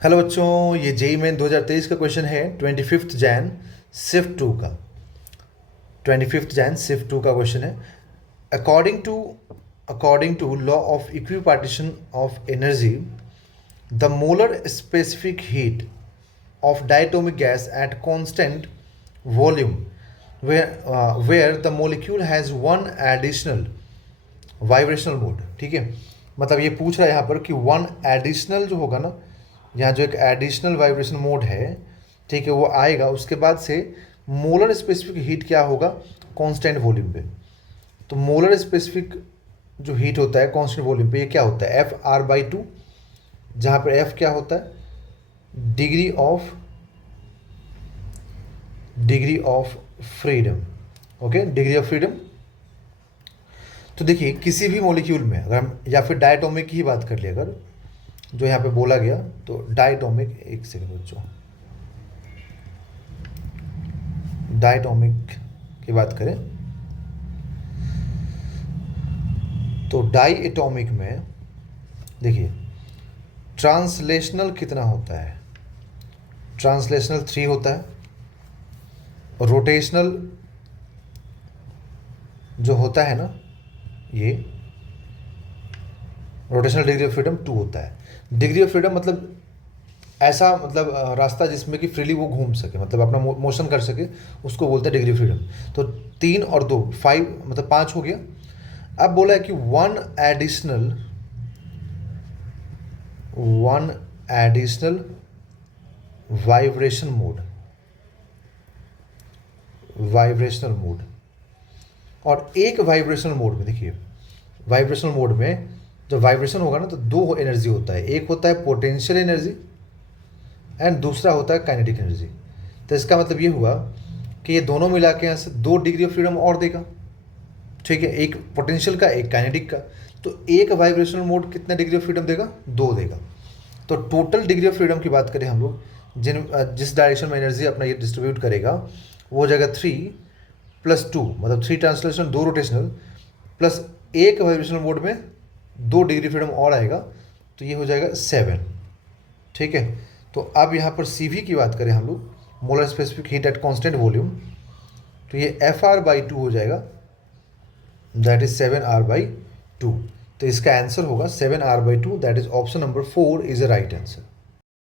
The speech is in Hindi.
हेलो बच्चों, ये जेई मेन 2023 का क्वेश्चन है 25 जैन क्वेश्चन है। According to law of equipartition of energy, the molar specific heat of diatomic gas at constant volume where the molecule has one additional vibrational mode। ठीक है, मतलब ये पूछ रहा है यहाँ पर कि वन एडिशनल जो होगा ना, यहाँ जो एक एडिशनल वाइब्रेशन मोड है, ठीक है, वो आएगा उसके बाद से मोलर स्पेसिफिक हीट क्या होगा कांस्टेंट वॉल्यूम पे। तो मोलर स्पेसिफिक जो हीट होता है कांस्टेंट वॉल्यूम पे, ये क्या होता है F//2, जहाँ पर F क्या होता है degree of freedom. Okay, degree of freedom. तो देखिए किसी भी मॉलिक्यूल में अगर हम या फिर डायटोमिक की ही बात कर लिया, अगर जो यहाँ पे बोला गया, तो डायटोमिक, एक सेकंड बच्चों, डायटोमिक की बात करें तो डाई एटॉमिक में देखिए ट्रांसलेशनल कितना होता है, ट्रांसलेशनल 3 होता है, रोटेशनल जो होता है ना, ये रोटेशनल डिग्री ऑफ फ्रीडम 2 होता है। डिग्री ऑफ फ्रीडम मतलब ऐसा, मतलब रास्ता जिसमें कि फ्रीली वो घूम सके, मतलब अपना मोशन कर सके, उसको बोलते हैं डिग्री ऑफ फ्रीडम। तो 3 और 2 5, मतलब 5 हो गया। अब बोला है कि वन एडिशनल वाइब्रेशनल मोड और एक वाइब्रेशनल मोड में, देखिए वाइब्रेशनल मोड में जब वाइब्रेशन होगा ना, तो 2 एनर्जी होता है, एक होता है पोटेंशियल एनर्जी एंड दूसरा होता है काइनेटिक एनर्जी। तो इसका मतलब ये हुआ कि ये दोनों मिला के यहाँ से 2 डिग्री ऑफ फ्रीडम और देगा। ठीक है, एक पोटेंशियल का, एक काइनेटिक का। तो एक वाइब्रेशनल मोड कितना डिग्री ऑफ फ्रीडम देगा, 2 देगा। तो टोटल डिग्री ऑफ फ्रीडम की बात करें हम लोग, जिस डायरेक्शन में एनर्जी अपना ये डिस्ट्रीब्यूट करेगा, वो हो जाएगा 3+2, मतलब 3 ट्रांसलेशनल, 2 रोटेशनल, प्लस एक वाइब्रेशनल मोड में 2 डिग्री फ्रीडम और आएगा, तो ये हो जाएगा 7। ठीक है, तो अब यहाँ पर CV की बात करें हम लोग, molar specific heat at constant volume, तो ये FR/2 हो जाएगा, दैट इज 7R/2। तो इसका आंसर होगा 7R/2, that is option number 4 is a right answer.